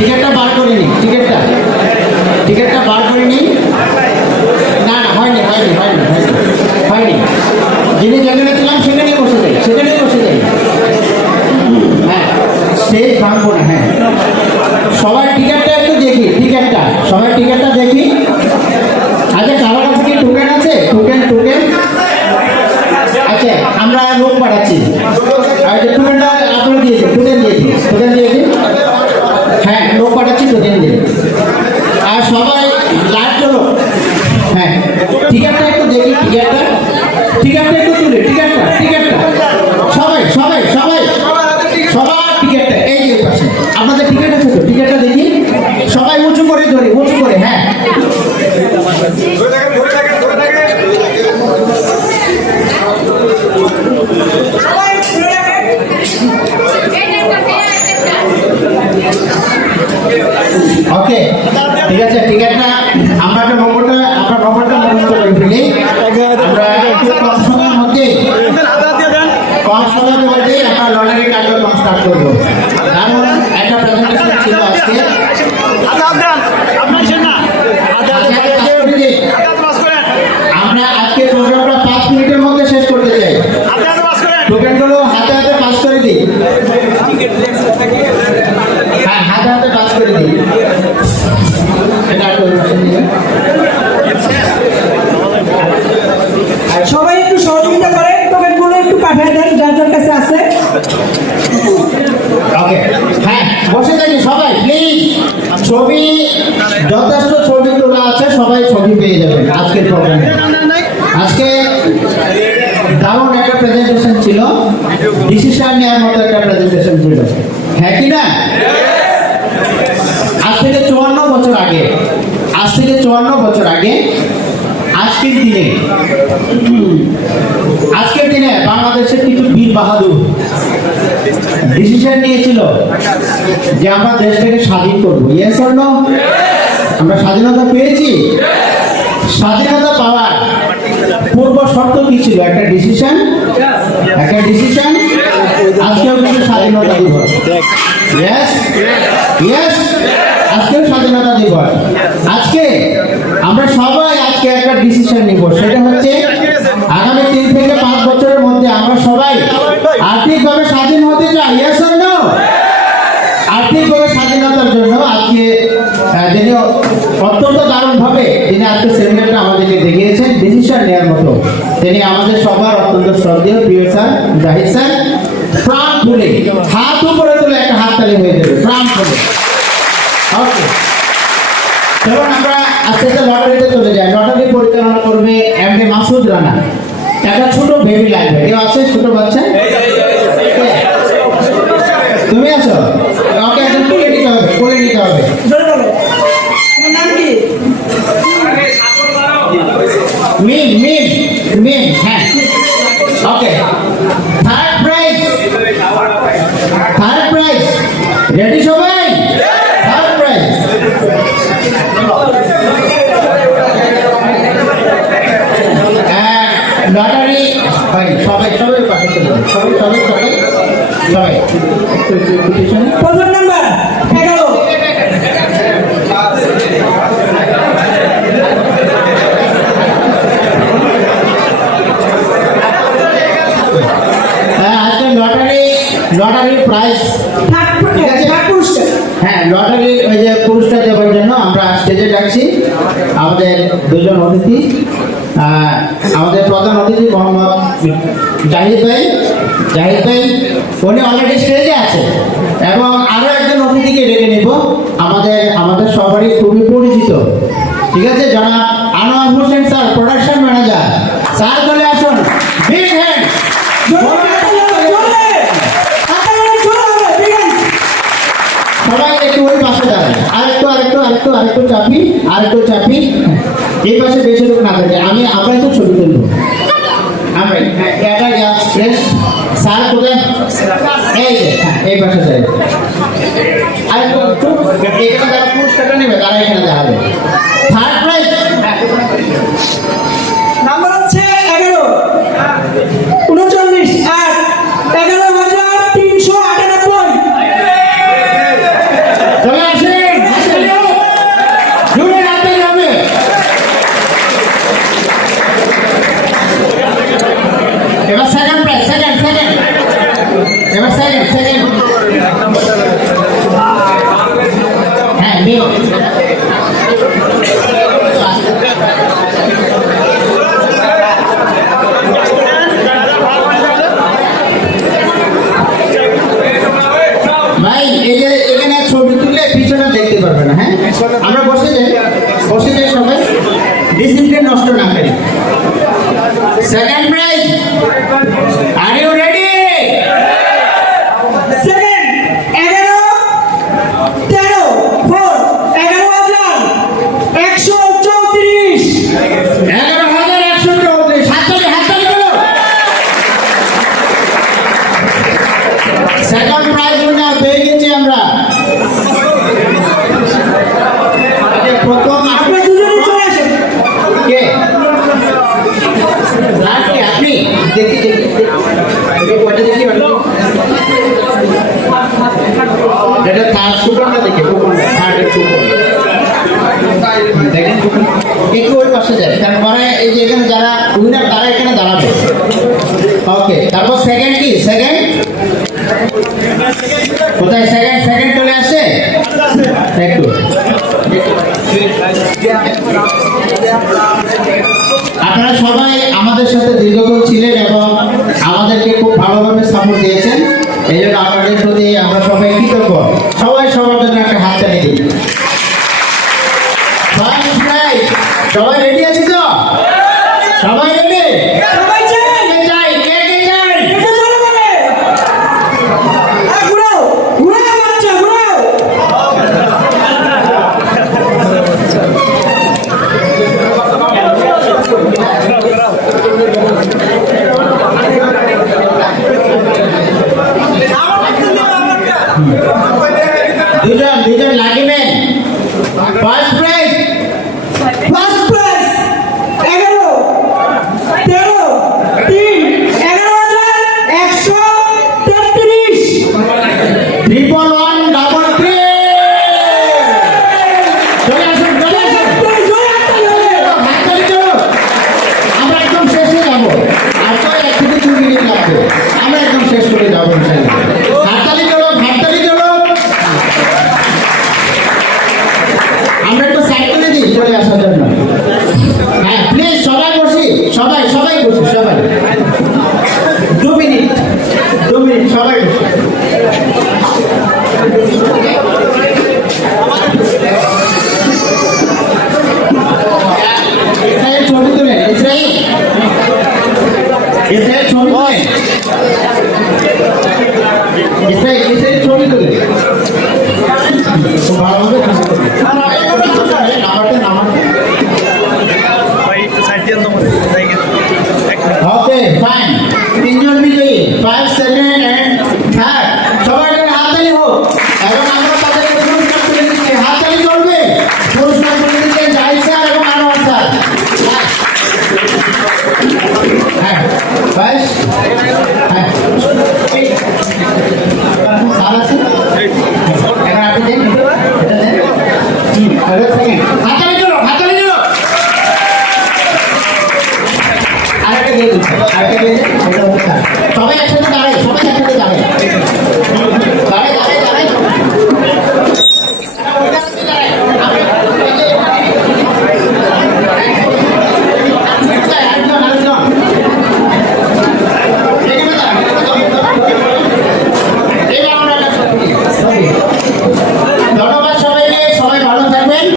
টিকিটটা বার করে নিই, টিকিটটা বার করে নিই। না না, হয়নি হয়নি হয়নি হয়নি হয়নি, যিনি যেখানে ছিলাম সেখানেই বসে যাই, সেখানেই বসে যাই। হ্যাঁ, স্টেজ ভাঙবো না। হ্যাঁ, সবার টিকিটটা একটু দেখি, টিকিটটা সবার টিকিটটা দেখি। আচ্ছা, কারোর কাছে কি টোকেন আছে? টোকেন টোকেন আচ্ছা, আমরা লোক পাঠাচ্ছি। আর যে টোকেনটা আপনারা দিয়েছেন, টোকেন দিয়েছি, টোকেন দিয়েছি। হ্যাঁ, লোক পাঠাচ্ছি, টোকেন দিয়ে। আর সবাই লাইট জ্বলো। হ্যাঁ, টিকিটটা একটু দেখি, টিকিটটা একটু তুলে, টিকিটটা সবাই সবাই সবাই সবার টিকিটটা এই যে পাশে আপনাদের টিকিট আছে তো? টিকিটটা দেখি, সবাই উঁচু করে ধরি, উঁচু করে। হ্যাঁ, ওকে, ঠিক আছে। টিকিটটা আমরা একটা নম্বরটা, আপনার নম্বরটা মুখস্থ করে ফেলি। আমরা একটু কম সময়ের মধ্যে একটা লটারি কার্যক্রম স্টার্ট করবো। কারণ একটা প্রেজেন্টেশন ছিল আজকে। আমরা আজকে প্রোগ্রামটা 5 মিনিটের মধ্যে শেষ করতে চাই। টোকেনগুলো হাতে হাতে পাস করে দিই। হ্যাঁ, হাতে হাতে পাস করে দিই। সবাই একটু সহযোগিতা করেন, টোকেনগুলো একটু পাঠিয়ে দেন যার যার কাছে আছে। ওকে, হ্যাঁ, বসে থাকি সবাই প্লিজ। ছবি যথেষ্ট ছবি তোলা আছে, সবাই ছবি পেয়ে যাবেন আজকের প্রোগ্রামে। আজকে দারুণ একটা প্রেজেন্টেশন ছিল, ডিসিশন নেওয়ার মতো একটা প্রেজেন্টেশন ছিল। হ্যাঁ কি না? আজ থেকে 54 বছর আগে, আজকের দিনে বাংলাদেশের কিছু বীর বাহাদুর ডিসিশন নিয়েছিল যে আমরা দেশটাকে স্বাধীন করবো। Yes or no? আমরা স্বাধীনতা পেয়েছি। স্বাধীনতা পাওয়ার পূর্ব শর্ত কি ছিল? একটা ডিসিশন। আজকেও কিন্তু স্বাধীনতা দিবস। ইয়েস ইয়েস, আজকেও স্বাধীনতা দিবস। আজকে আমরা সবাই একটা ডিসিশন নিব, সেটা হচ্ছে আগামী 3 থেকে 5 বছরের মধ্যে আমরা সবাই আর্থিকভাবে স্বাধীন হতে চাই। Yes or no? আর্থিকভাবে স্বাধীনতার জন্য আজকে যিনি অত্যন্ত দারুণভাবে যিনি আজকে সেমিনারটা আমাদেরকে দেখিয়েছেন ডিসিশন নেওয়ার মতো, তিনি আমাদের সবার অত্যন্ত শ্রদ্ধেয় প্রিয় স্যার জাহিদ স্যার। প্রাণ খুলে হাত উপরে তুলে একটা হাততালি হয়ে যাবে, প্রাণ খুলে। ওকে, চলুন আমরা আস্তে আস্তে লটারিতে চলে যাই। লটারি পরিচালনা করবে এমডি মাসুদ রানা। একটা ছোট বেবি লাগবে, কেউ আছে? ছোট বাচ্চা তুমি আছো? ওকে, একদম কোলে নিতে হবে, কোলে নিতে হবে। মিম মিম মিম, হ্যাঁ, ওকে। থার্ড প্রাইজ রেডি সবাই? Third prize lottery. সবাই পাশে চলে, সবাই প্রথম নাম্বার 11। আজকে লটারি প্রাইজ, ঠিক আছে? হ্যাঁ, লটারি ওই যে পুরস্কার দেওয়ার জন্য আমরা স্টেজে ডাকছি আমাদের দুজন অতিথি। আমাদের প্রধান অতিথি মোহাম্মদ জাহিদ ভাই, উনি অলরেডি স্টেজে আছে, এবং আরো একজন অতিথিকে ডেকে নেব আমাদের সবারই খুবই পরিচিত, ঠিক আছে? জনাব Anwar Hossain sir, production manager. Sir চলে আসুন, বিগ হ্যান্ড। সবাই একটু ওই পাশে দাঁড়ায়, আরেকটু চাপি। এই পাশে বেশি লোক না থাকে, আমরা একটু ছবি তুলবো। স্যার কোথায়? এই যে, হ্যাঁ, এই পাশে যাই। আরেকটু এখানে যারা পুরস্কারটা নেবে তারা এখানে দাঁড়াবে। থার্ড প্রাইজ নাম্বার হচ্ছে 11, 39 আর 11,398। চলে আসে। আমরা বসে যাই সবাই, ডিসিপ্লিন নষ্ট না করি। Second prize, are you ready? Second 11 13 4 11,134 11,134 হাততালি করো। সেকেন্ড প্রাইজ উইনার পেয়ে গেছি আমরা। আগে প্রথম আপনারা দুজনে চলে আসেন। কে? আপনি দেখি এটা তার সুগন্ধ দেখে দেখেন একটু ওই পাশে যায়, কারণ মানে এই যে এখানে যারা উইনার তারা এখানে দাঁড়াবে। ওকে, তারপর সেকেন্ড কি? সেকেন্ড কোথায়? সেকেন্ড চলে আসে একটু। আপনারা সবাই আমাদের সাথে দীর্ঘক্ষণ ছিলেন এবং আমাদেরকে খুব ভালোভাবে সাপোর্ট দিয়েছেন, এই জন্য আপনাদের প্রতি আমরা সবাই কৃতজ্ঞ। সবাই সবার জন্য একটা হাততালি দিই। সবাই রেডি আছে তো? সবাই রেডি? সবাই চাই কে চাই? এটা চলে বলে ঘুরাও ঘুরাও বাচ্চা ঘুরাও। দুজন লাগিবেন। First prize first prize 11 13 3 11,133 11133। চলে আসুন। হাততালি চলো। আমরা একদম শেষে যাবো, আর তো 1 থেকে 2 মিনিট লাগবে, আমরা একদম শেষ করে যাবো ইনশাআল্লাহ। হাততালি চলো। আমরা একটু সাইড করে দিই চলে আসার জন্য। হ্যাঁ প্লিজ সবাই বসি, সবাই বসি, সবাই 2 মিনিট সবাই বসি। ইসরায়েল ছবি তুলে, ইসরায়েল ছবি তুলে, ইসরায়েল